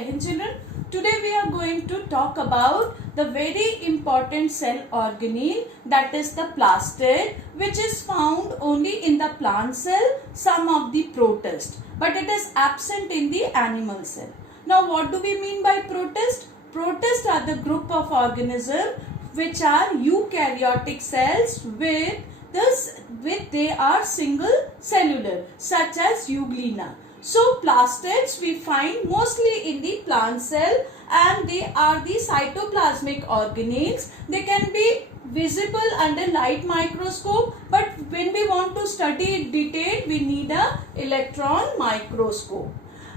Jai Hind children. Today we are going to talk about the very important cell organelle, that is the plastid, which is found only in the plant cell, some of the protist, but it is absent in the animal cell. Now what do we mean by protist? Protists are the group of organisms which are eukaryotic cells they are single cellular, such as euglena. So plastids we find mostly in the plant cell, and they are the cytoplasmic organelles. They can be visible under light microscope, but when we want to study it detailed, we need a electron microscope.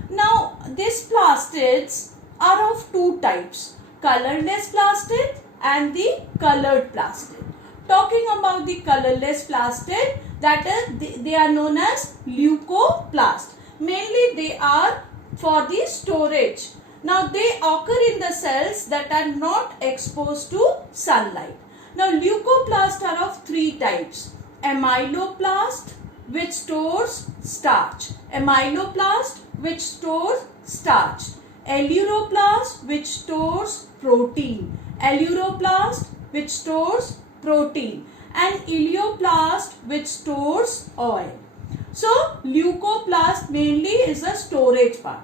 Now these plastids are of two types, colorless plastid and the colored plastid. Talking about the colorless plastid, that is, they are known as leucoplast. Mainly they are for the storage. Now they occur in the cells that are not exposed to sunlight. Now leucoplasts are of three types. Amyloplast, which stores starch. Amyloplast, which stores starch. Aleuroplast, which stores protein. Aleuroplast, which stores protein. And eleuroplast, which stores oil. So leucoplast mainly is a storage part.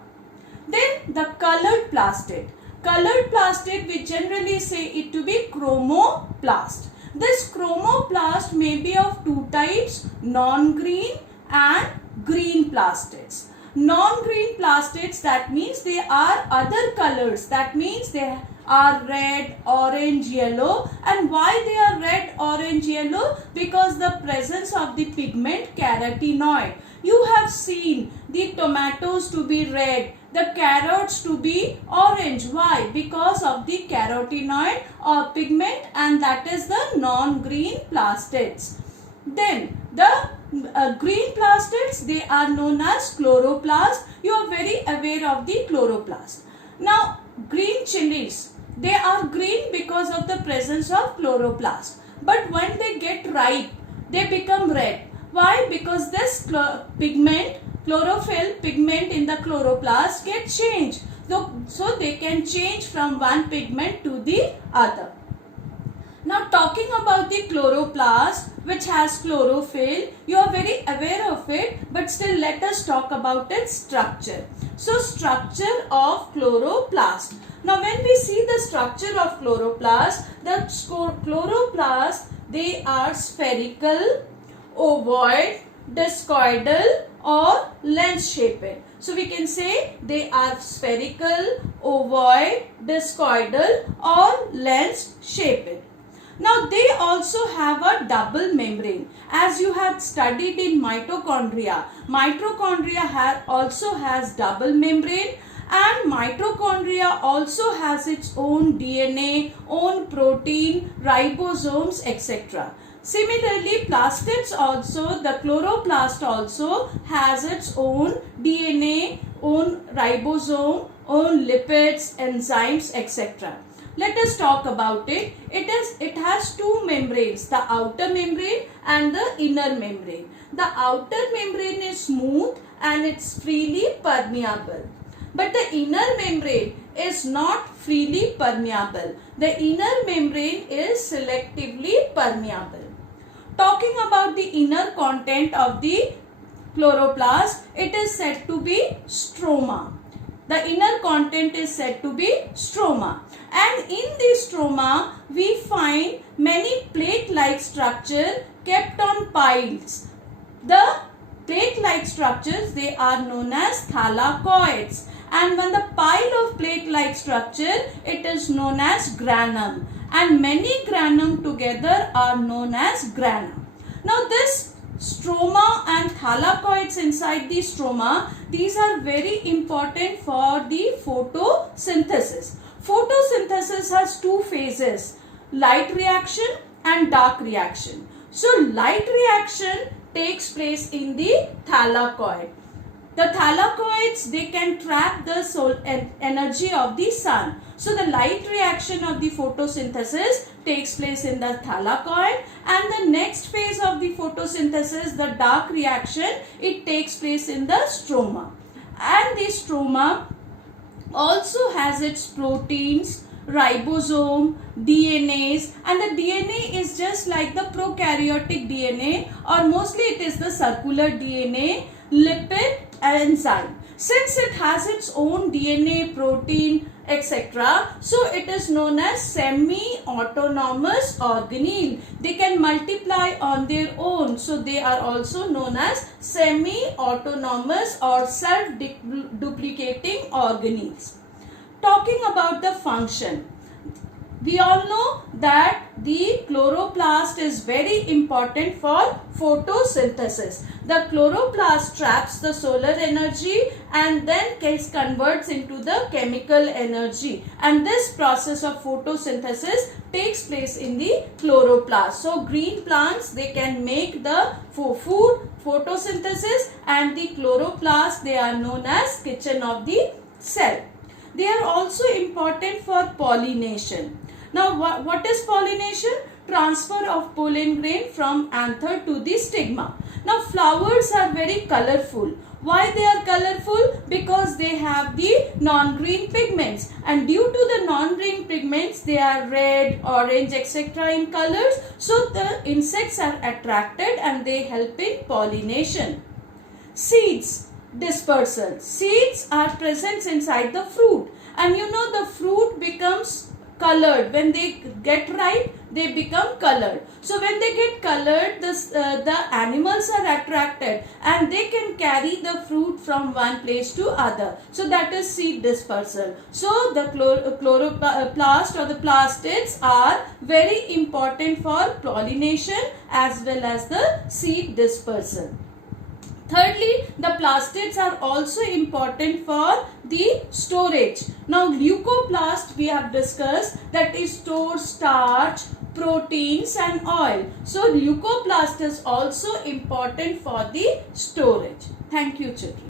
Then the colored plastid. Colored plastid we generally say it to be chromoplast. This chromoplast may be of two types, non-green and green plastids. Non-green plastids, that means they are other colors, that means they are red, orange, yellow. And why they are red, orange, yellow? Because the presence of the pigment carotenoid. You have seen the tomatoes to be red, the carrots to be orange. Why? Because of the carotenoid or pigment, and that is the non-green plastids. Then the green plastids, they are known as chloroplast. You are very aware of the chloroplast. Now green chilies, they are green because of the presence of chloroplast. But when they get ripe, they become red. Why? Because this chlorophyll pigment in the chloroplast get changed. So they can change from one pigment to the other. Now talking about the chloroplast, which has chlorophyll, you are very aware of it, but still let us talk about its structure. So structure of chloroplast. Now when we see the structure of chloroplast, the chloroplast, they are spherical, ovoid, discoidal or lens shaped. So we can say they are spherical, ovoid, discoidal or lens shaped. Now they also have a double membrane. As you have studied in mitochondria, mitochondria also has double membrane, and mitochondria also has its own DNA, own protein, ribosomes, etc. Similarly, plastids also, the chloroplast also has its own DNA, own ribosome, own lipids, enzymes, etc. Let us talk about it. It has two membranes, the outer membrane and the inner membrane. The outer membrane is smooth and it's freely permeable. But the inner membrane is not freely permeable. The inner membrane is selectively permeable. Talking about the inner content of the chloroplast, it is said to be stroma. The inner content is said to be stroma. And in the stroma, we find many plate-like structure kept on piles. The plate-like structures, they are known as thylakoids. And when the pile of plate-like structure, it is known as granum. And many granum together are known as granum. Now this stroma and thylakoids inside the stroma, these are very important for the photosynthesis. Photosynthesis has two phases, light reaction and dark reaction. So light reaction takes place in the thylakoid. The thylakoids, they can trap the energy of the sun. So the light reaction of the photosynthesis takes place in the thylakoid, and the next phase of the photosynthesis, the dark reaction, it takes place in the stroma. And the stroma also has its proteins, ribosome, DNAs, and the DNA is just like the prokaryotic DNA, or mostly it is the circular DNA, lipid, enzyme. Since it has its own DNA, protein, etc., so it is known as semi-autonomous organelle. They can multiply on their own, so they are also known as semi-autonomous or self-duplicating organelles. Talking about the function, we all know that the chloroplast is very important for photosynthesis. The chloroplast traps the solar energy and then converts into the chemical energy, and this process of photosynthesis takes place in the chloroplast. So green plants, they can make the food, photosynthesis, and the chloroplast, they are known as kitchen of the cell. They are also important for pollination. Now what is pollination? Transfer of pollen grain from anther to the stigma. Now flowers are very colorful. Why they are colorful? Because they have the non-green pigments, and due to the non-green pigments, they are red, orange, etc. in colors. So the insects are attracted and they help in pollination. Seeds dispersal. Seeds are present inside the fruit, and you know the fruit becomes colored. When they get ripe, they become colored. So when they get colored, the animals are attracted and they can carry the fruit from one place to other. So that is seed dispersal. So the chloroplast or the plastids are very important for pollination as well as the seed dispersal. Thirdly, the plastids are also important for the storage. Now, leucoplast we have discussed, that is stores starch, proteins and oil. So, leucoplast is also important for the storage. Thank you, children.